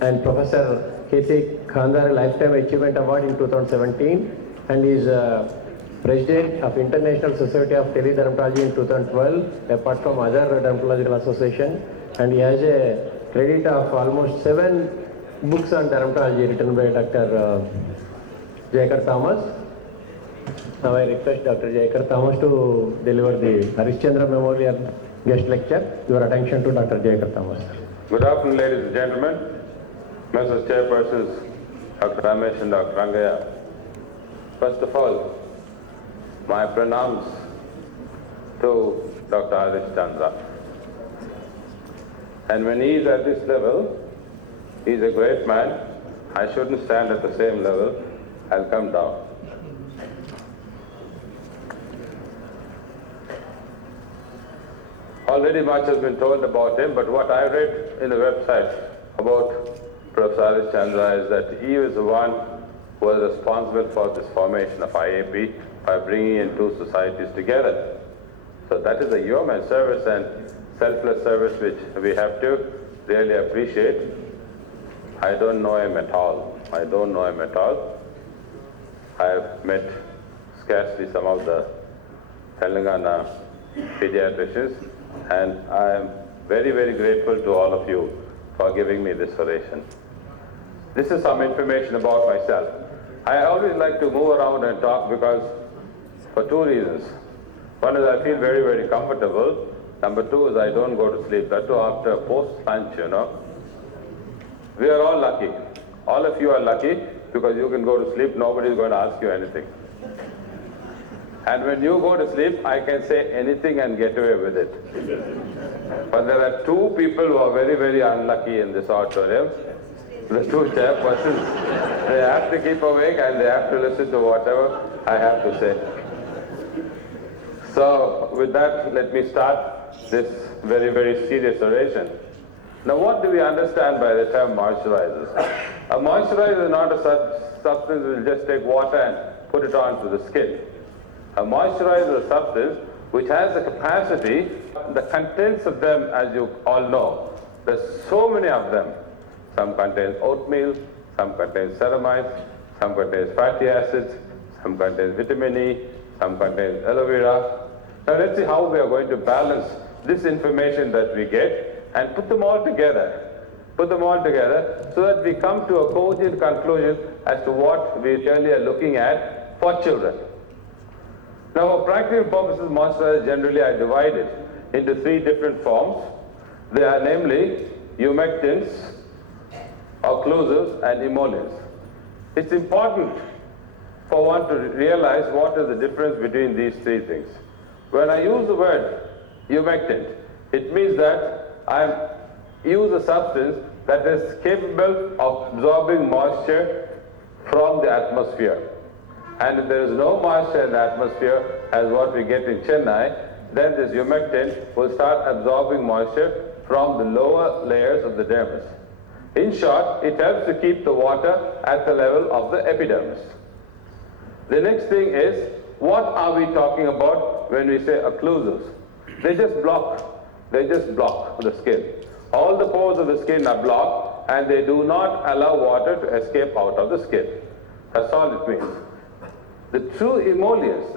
and Professor K.C. Khandar Lifetime Achievement Award in 2017, and he is President of International Society of Teledermatology in 2012, apart from other dermatological association, and he has a credit of almost 7 books on dermatology written by Dr. Jacob Thomas. Now I request Dr. Jacob Thomas to deliver the Harishchandra Memorial Guest Lecture. Your attention to Dr. Jacob Thomas. Good afternoon, ladies and gentlemen, Mrs. Chairpersons, Dr. Ramesh and Dr. Rangaya. First of all, my pronouns to Dr. Harishchandra. And when he is at this level, he is a great man. I shouldn't stand at the same level. I'll come down. Already much has been told about him, but what I read in the website about Professor Harishchandra is that he was the one who was responsible for this formation of IAP by bringing in two societies together. So that is a human service and selfless service which we have to really appreciate. I don't know him at all. I don't know him at all. I have met scarcely some of the Telangana pediatricians, and I am very, very grateful to all of you for giving me this oration. This is some information about myself. I always like to move around and talk because for two reasons. One is I feel very, very comfortable. Number two is I don't go to sleep. That too after post-lunch, you know. We are all lucky. All of you are lucky because you can go to sleep, nobody is going to ask you anything. And when you go to sleep, I can say anything and get away with it. But there are two people who are very, very unlucky in this auditorium. The two chairpersons. They have to keep awake and they have to listen to whatever I have to say. So with that, let me start this very, very serious oration. Now what do we understand by the term moisturizers? A moisturizer is not a substance that will just take water and put it onto the skin. A moisturizer is a substance which has the capacity, the contents of them, as you all know, there's so many of them. Some contain oatmeal, some contain ceramides, some contains fatty acids, some contains vitamin E, some contains aloe vera. Now let's see how we are going to balance this information that we get and put them all together. Put them all together so that we come to a cogent conclusion as to what we really are looking at for children. Now for practical purposes, moisturizers generally are divided into 3 different forms. They are namely humectants, occlusives and emollients. It's important for one to realize what is the difference between these 3 things. When I use the word humectant, it means that I use a substance that is capable of absorbing moisture from the atmosphere. And if there is no moisture in the atmosphere, as what we get in Chennai, then this humectant will start absorbing moisture from the lower layers of the dermis. In short, it helps to keep the water at the level of the epidermis. The next thing is, what are we talking about when we say occlusives? They just block the skin. All the pores of the skin are blocked and they do not allow water to escape out of the skin. That's all it means. The true emollients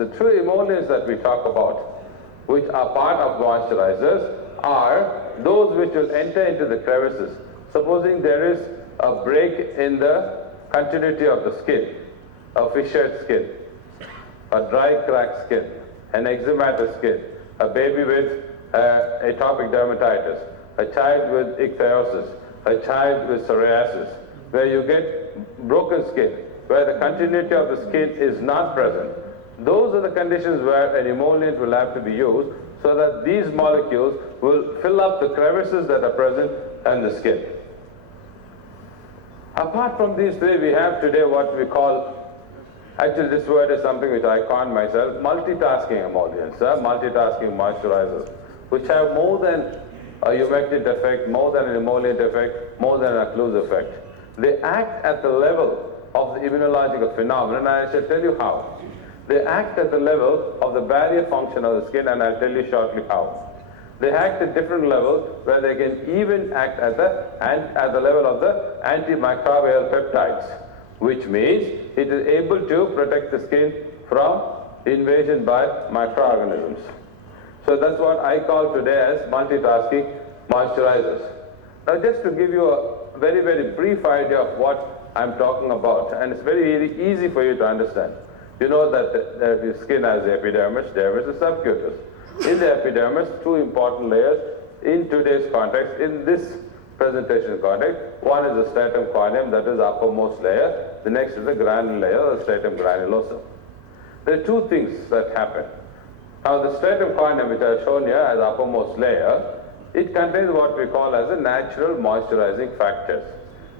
that we talk about, which are part of moisturizers, are those which will enter into the crevices. Supposing there is a break in the continuity of the skin, a fissured skin, a dry cracked skin, an eczematous skin, a baby with atopic dermatitis, a child with ichthyosis, a child with psoriasis, where you get broken skin, where the continuity of the skin is not present. Those are the conditions where an emollient will have to be used so that these molecules will fill up the crevices that are present in the skin. Apart from these 3, we have today what we call, actually this word is something which I coined myself, multitasking emollients, multitasking moisturizers, which have more than a humectant effect, more than an emollient effect, more than an occlusive effect. They act at the level of the immunological phenomenon, and I shall tell you how. They act at the level of the barrier function of the skin, and I'll tell you shortly how. They act at different levels where they can even act at the level of the antimicrobial peptides, which means it is able to protect the skin from invasion by microorganisms. So that's what I call today as multitasking moisturizers. Now just to give you a very, very brief idea of what I'm talking about, and it's very, very easy for you to understand. You know that the skin has the epidermis, dermis, and subcutis. In the epidermis, two important layers in today's context, in this presentation context. One is the stratum corneum, that is the uppermost layer. The next is the granule layer, the stratum granulosum. There are two things that happen. Now the stratum corneum, which I have shown here as uppermost layer, it contains what we call as the natural moisturizing factors.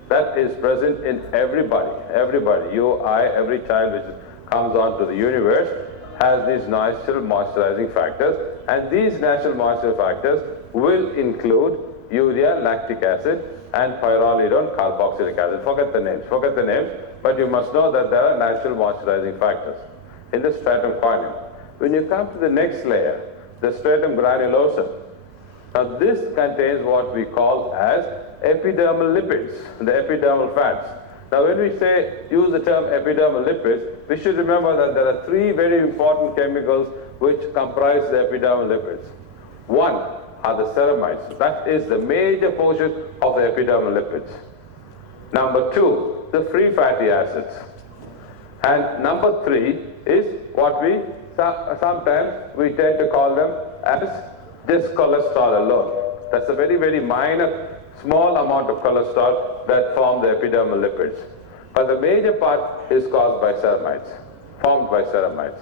That is present in everybody, you, I, every child which comes onto the universe has these natural moisturizing factors, and these natural moisturizing factors will include urea, lactic acid, and pyrrolidone, carboxylic acid. Forget the names, but you must know that there are natural moisturizing factors in the stratum corneum. When you come to the next layer, the stratum granulosum, now this contains what we call as epidermal lipids, the epidermal fats. Now when we use the term epidermal lipids, we should remember that there are three very important chemicals which comprise the epidermal lipids. One are the ceramides. That is the major portion of the epidermal lipids. Number two, the free fatty acids. And number three is what we sometimes we tend to call them as just cholesterol alone. That's a very, very minor, small amount of cholesterol that form the epidermal lipids. But the major part is caused by ceramides, formed by ceramides.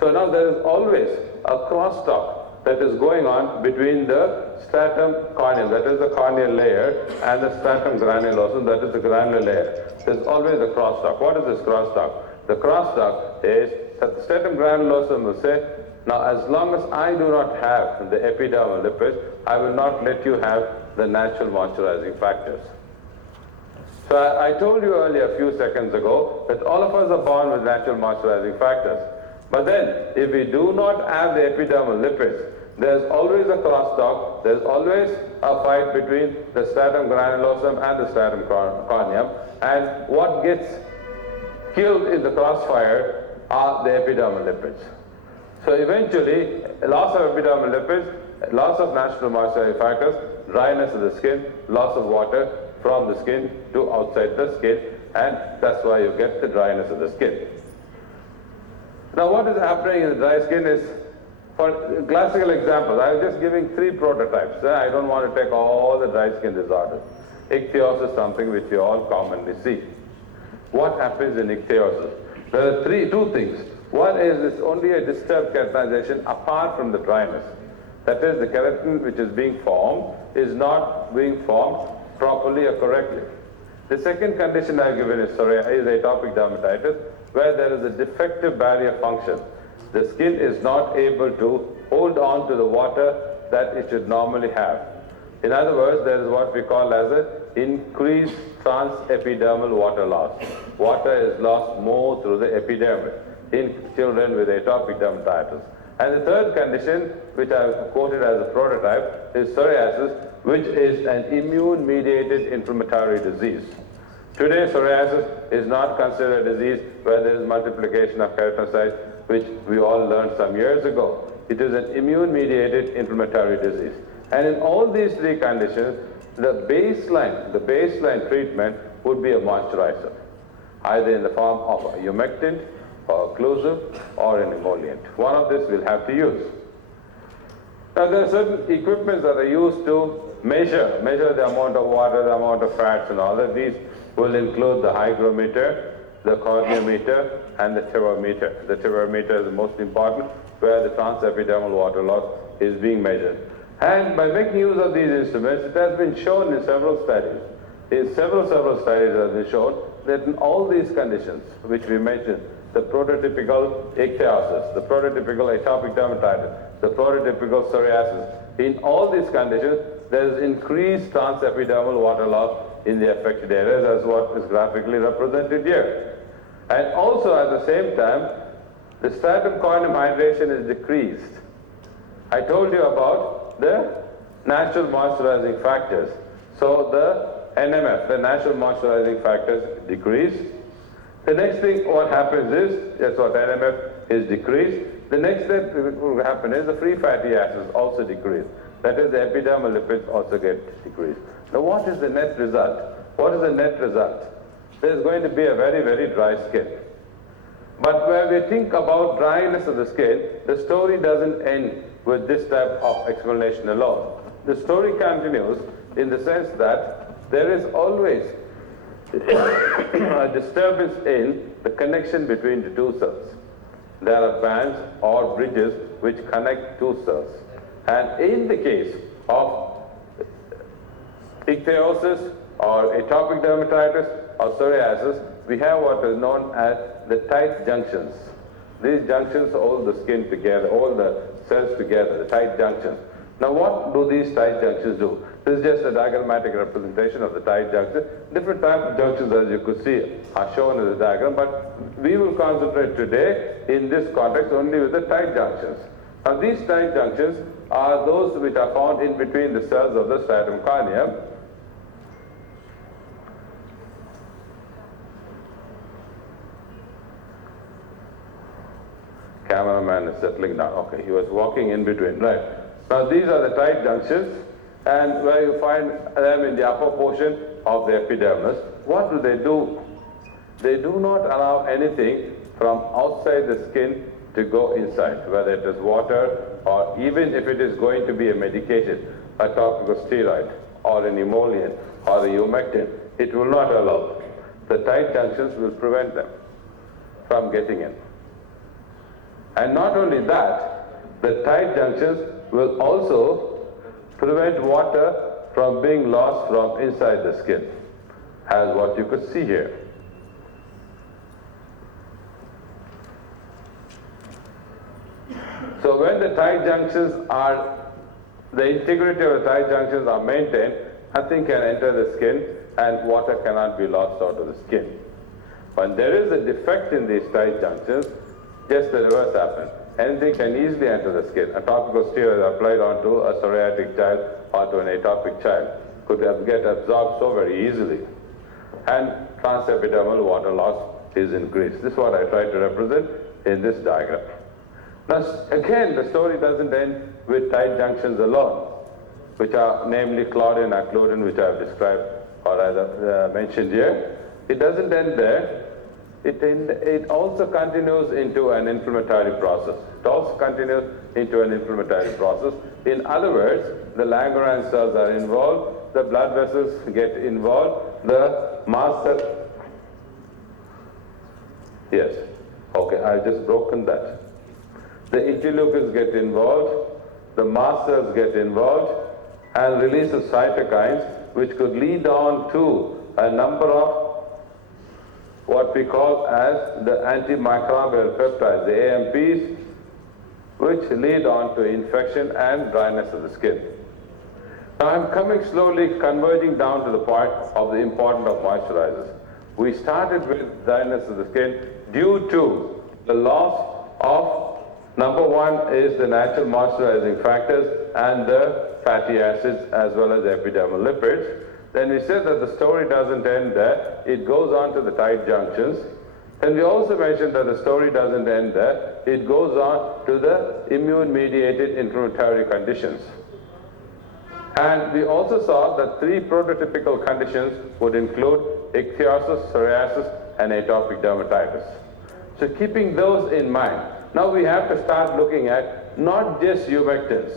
So now there is always a crosstalk that is going on between the stratum corneum, that is the corneal layer, and the stratum granulosum, that is the granular layer. There's always a crosstalk. What is this crosstalk? The crosstalk is that the stratum granulosum will say, now as long as I do not have the epidermal lipids, I will not let you have the natural moisturizing factors. So I told you earlier a few seconds ago that all of us are born with natural moisturizing factors. But then, if we do not have the epidermal lipids, there's always a crosstalk, there's always a fight between the stratum granulosum and the stratum corneum, and what gets killed in the crossfire are the epidermal lipids. So eventually, loss of epidermal lipids, loss of natural moisturizing factors, dryness of the skin, loss of water from the skin to outside the skin, and that's why you get the dryness of the skin. Now what is happening in the dry skin is, for classical examples, I'm just giving three prototypes. I don't want to take all the dry skin disorders. Ichthyosis is something which you all commonly see. What happens in ichthyosis? There are two things. One is it's only a disturbed keratinization apart from the dryness. That is, the keratin which is being formed is not being formed properly or correctly. The second condition I've given is atopic dermatitis, where there is a defective barrier function. The skin is not able to hold on to the water that it should normally have. In other words, there is what we call as an increased transepidermal water loss. Water is lost more through the epidermis in children with atopic dermatitis. And the third condition, which I have quoted as a prototype, is psoriasis, which is an immune-mediated inflammatory disease. Today, psoriasis is not considered a disease where there is multiplication of keratinocytes, which we all learned some years ago. It is an immune-mediated inflammatory disease. And in all these three conditions, the baseline treatment would be a moisturizer, either in the form of a humectant, or occlusive, or an emollient. One of this we'll have to use. Now there are certain equipments that are used to measure the amount of water, the amount of fats and all that. These will include the hygrometer, the corneometer, and the tirometer. The tirometer is the most important, where the transepidermal water loss is being measured. And by making use of these instruments, it has been shown in several studies. In several studies it has been shown that in all these conditions, which we mentioned, the prototypical ichthyosis, the prototypical atopic dermatitis, the prototypical psoriasis, in all these conditions, there is increased transepidermal water loss in the affected areas, as what is graphically represented here. And also at the same time, the stratum corneum hydration is decreased. I told you about the natural moisturizing factors. So the NMF, the natural moisturizing factors, decrease. The next thing what happens is, that's what NMF is decreased. The next step that will happen is the free fatty acids also decrease. That is, the epidermal lipids also get decreased. Now what is the net result? What is the net result? There is going to be a very, very dry skin. But when we think about dryness of the skin, the story doesn't end with this type of explanation alone. The story continues in the sense that there is always a disturbance in the connection between the two cells. There are bands or bridges which connect two cells. And in the case of ichthyosis or atopic dermatitis or psoriasis, we have what is known as the tight junctions. These junctions hold the skin together, hold the cells together, the tight junctions. Now what do these tight junctions do? This is just a diagrammatic representation of the tight junctions. Different types of junctions, as you could see, are shown in the diagram, but we will concentrate today in this context only with the tight junctions. Now these tight junctions are those which are found in between the cells of the stratum corneum. Cameraman is settling down. Okay, he was walking in between, right. Now these are the tight junctions, and where you find them in the upper portion of the epidermis. What do? They do not allow anything from outside the skin to go inside, whether it is water or even if it is going to be a medication, a topical steroid or an emollient or a humectant, it will not allow. The tight junctions will prevent them from getting in. And not only that, the tight junctions will also prevent water from being lost from inside the skin, as what you could see here. So when the tight junctions are, the integrity of the tight junctions are maintained, nothing can enter the skin and water cannot be lost out of the skin. When there is a defect in these tight junctions, just the reverse happens. Anything can easily enter the skin. A topical steroid applied onto a psoriatic child or to an atopic child could get absorbed so very easily. And transepidermal water loss is increased. This is what I try to represent in this diagram. Now again, the story doesn't end with tight junctions alone, which are namely claudin and occludin, which I have described or rather mentioned here. It doesn't end there. It also continues into an inflammatory process. It also continues into an inflammatory process. In other words, the Langerhans cells are involved, the blood vessels get involved, the mast cell. Yes. Okay, I've just broken that. The interleukins get involved, the mast cells get involved, and release of cytokines, which could lead on to a number of what we call as the antimicrobial peptides, the AMPs, which lead on to infection and dryness of the skin. Now I'm coming slowly, converging down to the point of the importance of moisturizers. We started with dryness of the skin due to the loss of, number one is the natural moisturizing factors and the fatty acids as well as the epidermal lipids. Then we said that the story doesn't end there, it goes on to the tight junctions. And we also mentioned that the story doesn't end there, it goes on to the immune-mediated inflammatory conditions. And we also saw that three prototypical conditions would include ichthyosis, psoriasis, and atopic dermatitis. So keeping those in mind, now we have to start looking at not just humectants,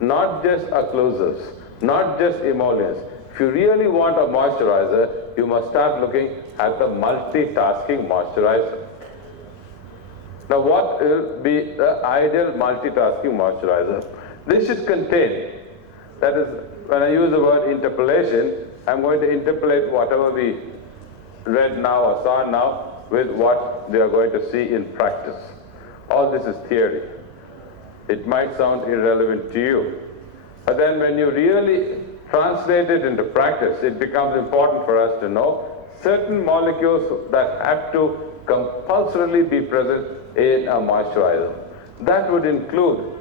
not just occlusives, not just emollients. If you really want a moisturizer, you must start looking at the multitasking moisturizer. Now what will be the ideal multitasking moisturizer? This should contain, that is, when I use the word interpolation, I'm going to interpolate whatever we read now or saw now with what we are going to see in practice. All this is theory. It might sound irrelevant to you. But then when you really translate it into practice, it becomes important for us to know certain molecules that have to compulsorily be present in a moisturizer. That would include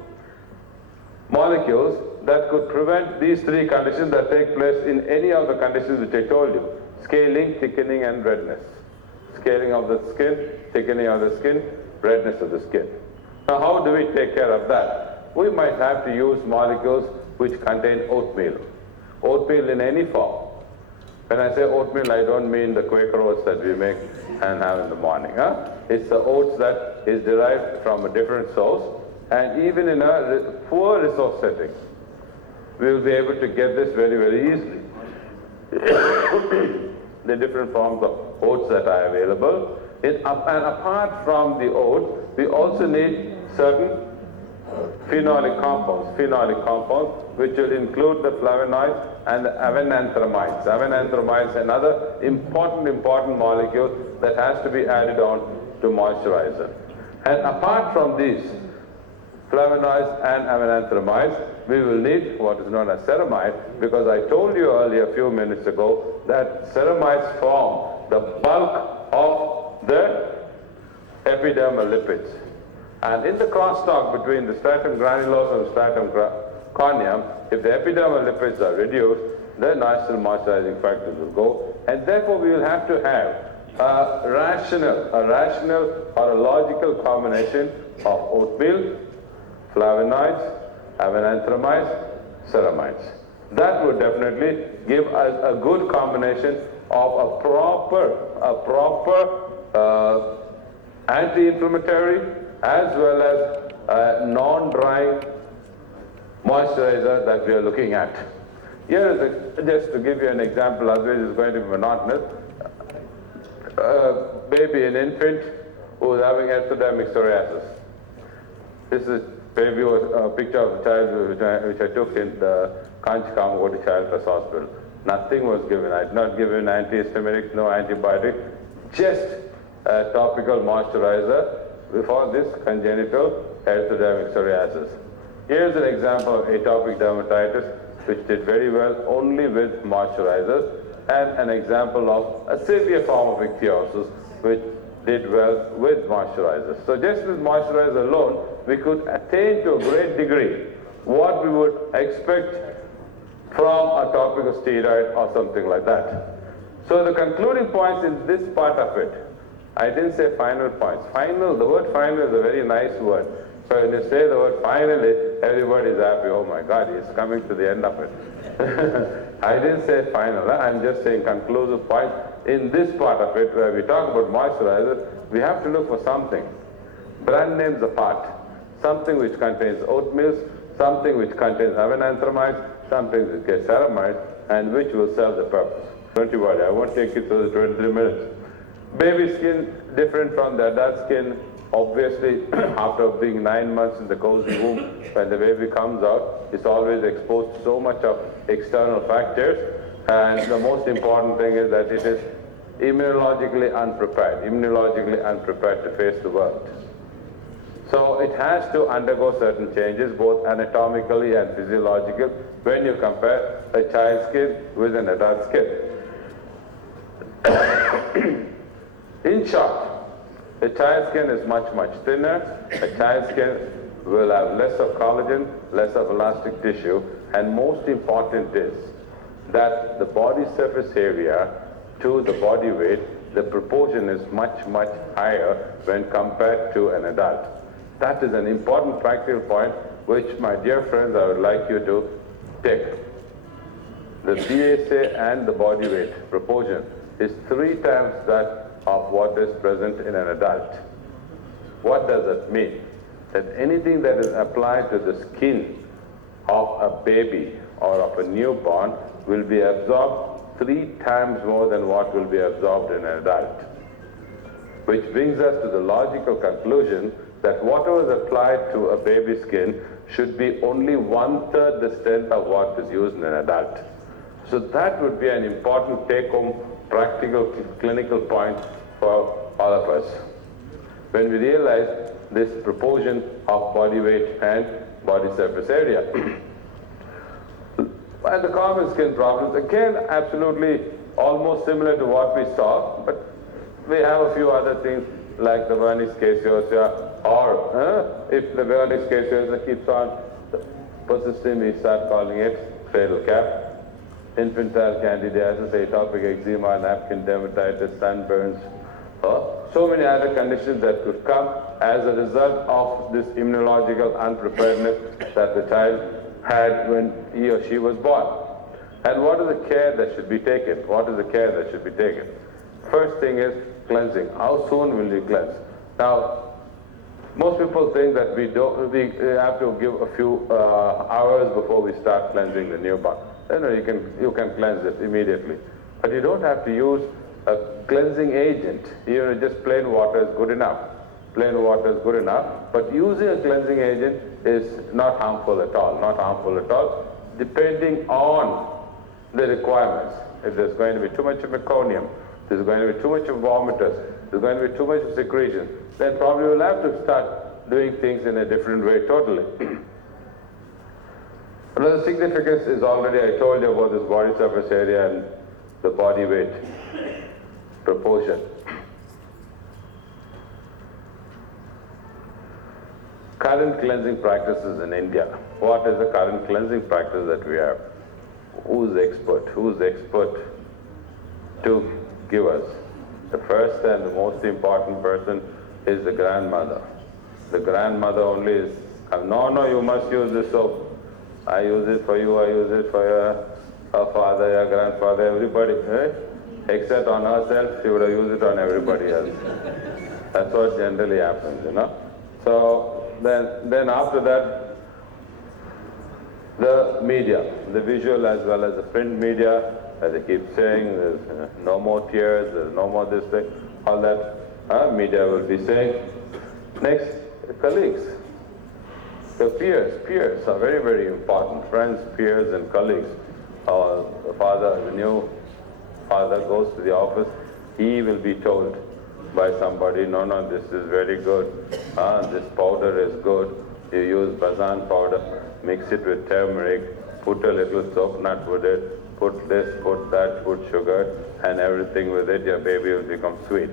molecules that could prevent these three conditions that take place in any of the conditions which I told you: scaling, thickening, and redness. Scaling of the skin, thickening of the skin, redness of the skin. Now, how do we take care of that? We might have to use molecules which contain oatmeal. Oatmeal in any form. When I say oatmeal, I don't mean the Quaker oats that we make and have in the morning. It's the oats that is derived from a different source, and even in a poor resource setting, we will be able to get this very, very easily. The different forms of oats that are available. And apart from the oat, we also need certain phenolic compounds which will include the flavonoids and the avenanthramides. Avenanthramides, another important molecule that has to be added on to moisturizer. And apart from these flavonoids and avenanthramides, we will need what is known as ceramide, because I told you earlier a few minutes ago that ceramides form the bulk of the epidermal lipids. And in the crosstalk between the stratum granulosum and stratum corneum, if the epidermal lipids are reduced, the natural moisturizing factors will go, and therefore we will have to have a rational or a logical combination of oatmeal, flavonoids, avenanthramides, ceramides. That would definitely give us a good combination of a proper anti-inflammatory as well as a non-drying moisturizer that we are looking at. Here is just to give you an example, otherwise it's going to be monotonous. A baby, an infant who is having ectodermic psoriasis. This is baby was a picture of the child which I took in the Kanchi Kamagoti Child Trust Hospital. Nothing was given. I did not give him antihistaminics, no antibiotic, just a topical moisturizer before this congenital ectodermic psoriasis. Here's an example of atopic dermatitis which did very well only with moisturizers, and an example of a severe form of ichthyosis which did well with moisturizers. So just with moisturizer alone, we could attain to a great degree what we would expect from a topical steroid or something like that. So the concluding points in this part of it, I didn't say final points. Final, the word final is a very nice word. So when you say the word finally, everybody is happy. Oh my God, he's coming to the end of it. I didn't say final, I'm just saying conclusive point. In this part of it, where we talk about moisturizers, we have to look for something. Brand names apart. Something which contains oatmeal, something which contains avenanthramides, something which gets ceramide, and which will serve the purpose. Don't you worry, I won't take you through the 23 minutes. Baby skin, different from the adult skin. Obviously, after being 9 months in the cozy womb, when the baby comes out, it's always exposed to so much of external factors. And the most important thing is that it is immunologically unprepared to face the world. So it has to undergo certain changes, both anatomically and physiologically, when you compare a child's skin with an adult skin. In short, a child's skin is much, much thinner. A child's skin will have less of collagen, less of elastic tissue, and most important is that the body surface area to the body weight, the proportion is much, much higher when compared to an adult. That is an important practical point which, my dear friends, I would like you to take. The BSA and the body weight proportion is 3 times that of what is present in an adult. What does that mean? That anything that is applied to the skin of a baby or of a newborn will be absorbed 3 times more than what will be absorbed in an adult. Which brings us to the logical conclusion that whatever is applied to a baby skin should be only 1/3 the strength of what is used in an adult. So that would be an important take-home practical clinical point for all of us. When we realize this proportion of body weight and body surface area. And the common skin problems, again, absolutely almost similar to what we saw, but we have a few other things like the vernix caseosa, or if the vernix caseosa keeps on persisting, we start calling it fatal cap. Infantile candidiasis, atopic eczema, napkin dermatitis, sunburns, so many other conditions that could come as a result of this immunological unpreparedness that the child had when he or she was born. And what is the care that should be taken? What is the care that should be taken? First thing is cleansing. How soon will you cleanse? Now, most people think that we have to give a few hours before we start cleansing the newborn. No, you can cleanse it immediately. But you don't have to use a cleansing agent. Even just plain water is good enough. Plain water is good enough. But using a cleansing agent is not harmful at all. Not harmful at all, depending on the requirements. If there's going to be too much of meconium, there's going to be too much of vomitus, there's going to be too much of secretion, then probably we'll have to start doing things in a different way totally. Another significance is already I told you about this body surface area and the body weight proportion. Current cleansing practices in India. What is the current cleansing practice that we have? Who's the expert? Who's the expert to give us? The first and the most important person is the grandmother. The grandmother only is, no, you must use this soap. I use it for you, I use it for your father, your grandfather, everybody. Right? Except on herself, she would have used it on everybody else. That's what generally happens, you know. So then after that, the media, the visual as well as the print media, as I keep saying, there's no more tears, there's no more this thing, all that media will be saying. Next, colleagues. The peers are very, very important. Friends, peers, and colleagues. The father, the new father goes to the office, he will be told by somebody, no, this is very good. This powder is good. You use Bazan powder, mix it with turmeric, put a little soap nut with it, put this, put that, put sugar, and everything with it, your baby will become sweet.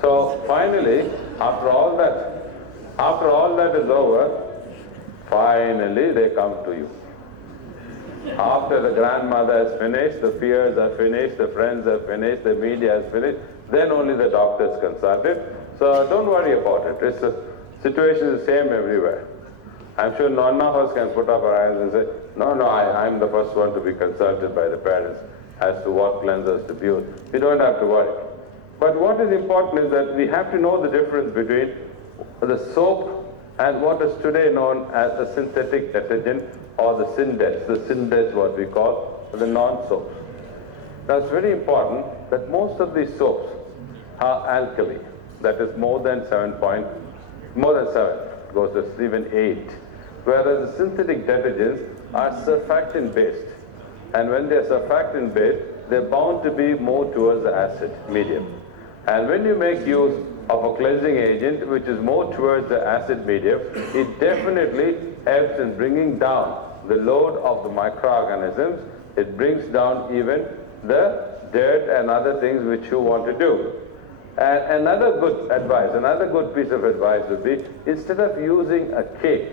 So finally, after all that is over, finally they come to you. After the grandmother has finished, the peers are finished, the friends are finished, the media has finished, then only the doctor is consulted. So don't worry about it. It's a situation is the same everywhere. I'm sure none of us can put up our hands and say, no, I'm the first one to be consulted by the parents as to what cleansers to use. We don't have to worry. But what is important is that we have to know the difference between the soap and what is today known as the synthetic detergent or the syndex. The syndex, what we call the non-soaps. Now it's very important that most of these soaps are alkali. That is more than 7, goes to even 8. Whereas the synthetic detergents are surfactant based. And when they are surfactant based, they're bound to be more towards the acid medium. And when you make use of a cleansing agent which is more towards the acid medium, it definitely helps in bringing down the load of the microorganisms. It brings down even the dirt and other things which you want to do. And another good advice, another good piece of advice would be, instead of using a cake,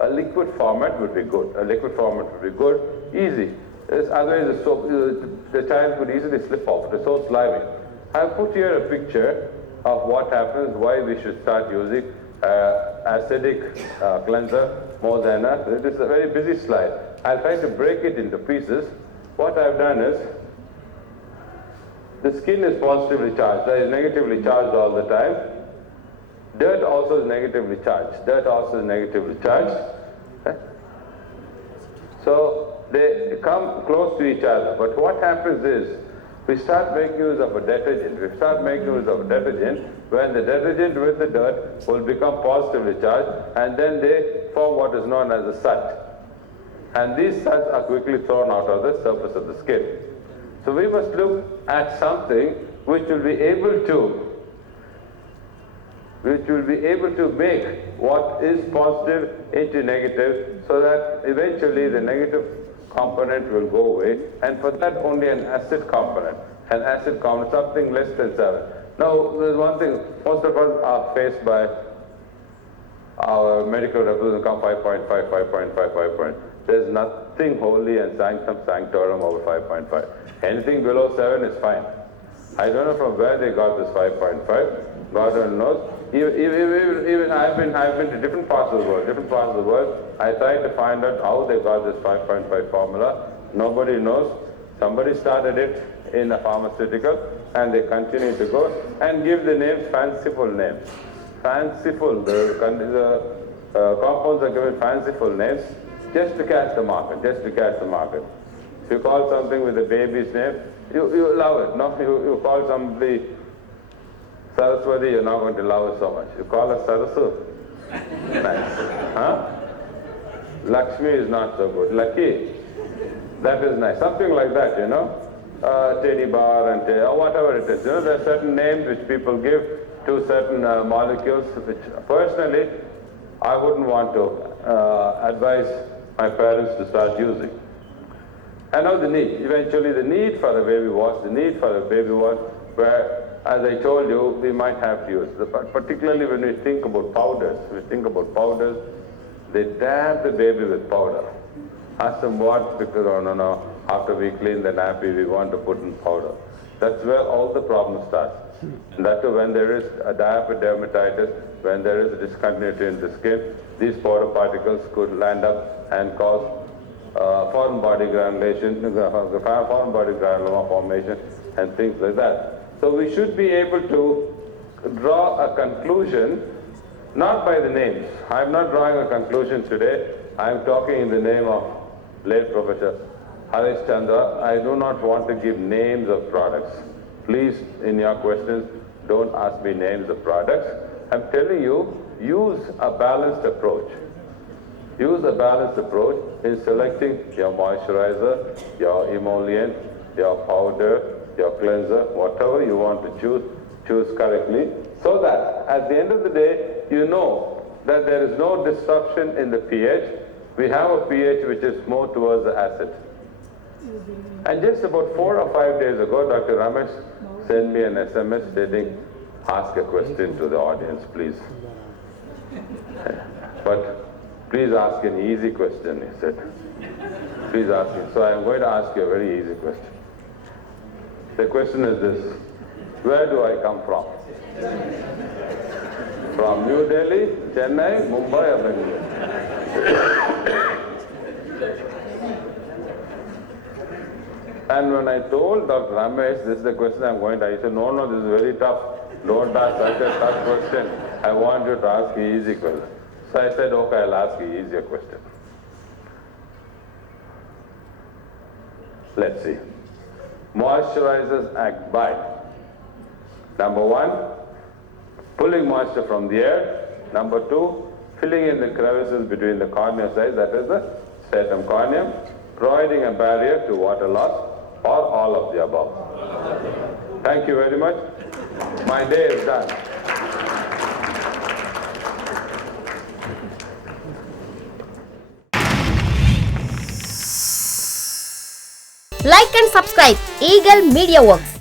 a liquid format would be good. A liquid format would be good, easy. Otherwise the soap, the child could easily slip off. It's so slimy. I've put here a picture of what happens, why we should start using acidic cleanser more than this is a very busy slide. I'll try to break it into pieces. What I've done is, the skin is positively charged, that is negatively charged all the time. Dirt also is negatively charged. So they come close to each other. But what happens is, we start making use of a detergent. When the detergent with the dirt will become positively charged, and then they form what is known as a sud. And these suds are quickly thrown out of the surface of the skin. So we must look at something which will be able to make what is positive into negative, so that eventually the negative component will go away, and for that only an acid component, something less than 7. Now there's one thing, most of us are faced by our medical representative come 5.5, 5.5, 5. There's nothing holy and sanctorum over 5.5. Anything below 7 is fine. I don't know from where they got this 5.5. God only knows. Even I've been to different parts of the world. I tried to find out how they got this 5.5 formula. Nobody knows. Somebody started it in a pharmaceutical and they continue to go and give the names, fanciful names. Fanciful, the compounds are given fanciful names just to catch the market, If you call something with a baby's name, you love it. No, you call somebody Saraswati, you're not going to love it so much. You call her Sarasu, nice. Huh? Lakshmi is not so good. Lucky, that is nice. Something like that, Teddy bar and or whatever it is. There are certain names which people give to certain molecules, which personally I wouldn't want to advise my parents to start using. And now eventually the need for a baby wash, where, as I told you, we might have to use. Particularly when we think about powders, they dab the baby with powder. Ask them what, because no, after we clean the nappy, we want to put in powder. That's where all the problems start. And that too, when there is a dermatitis, when there is a discontinuity in the skin, these powder particles could land up and cause foreign body granulation, foreign body granuloma formation, and things like that. So we should be able to draw a conclusion, not by the names. I'm not drawing a conclusion today. I'm talking in the name of late Professor Harish Chandra. I do not want to give names of products. Please, in your questions, don't ask me names of products. I'm telling you, use a balanced approach. Use a balanced approach in selecting your moisturizer, your emollient, your powder, your cleanser, whatever you want to choose correctly, so that at the end of the day, you know that there is no disruption in the pH. We have a pH which is more towards the acid. And just about 4 or 5 days ago, Dr. Ramesh sent me an SMS stating, ask a question to the audience, please. But please ask an easy question, he said. Please ask me. So I'm going to ask you a very easy question. The question is this: where do I come from? From New Delhi, Chennai, Mumbai, or Bengaluru? And when I told Dr. Ramesh, this is the question I'm going to ask, he said, no, this is very tough. Don't ask such a tough question. I want you to ask an easy question. So I said, okay, I'll ask you an easier question. Let's see. Moisturizers act by, number 1, pulling moisture from the air. Number 2, filling in the crevices between the corneal sides, that is the stratum corneum, providing a barrier to water loss, or all of the above. Thank you very much. My day is done. Like and subscribe Eagle Media Works.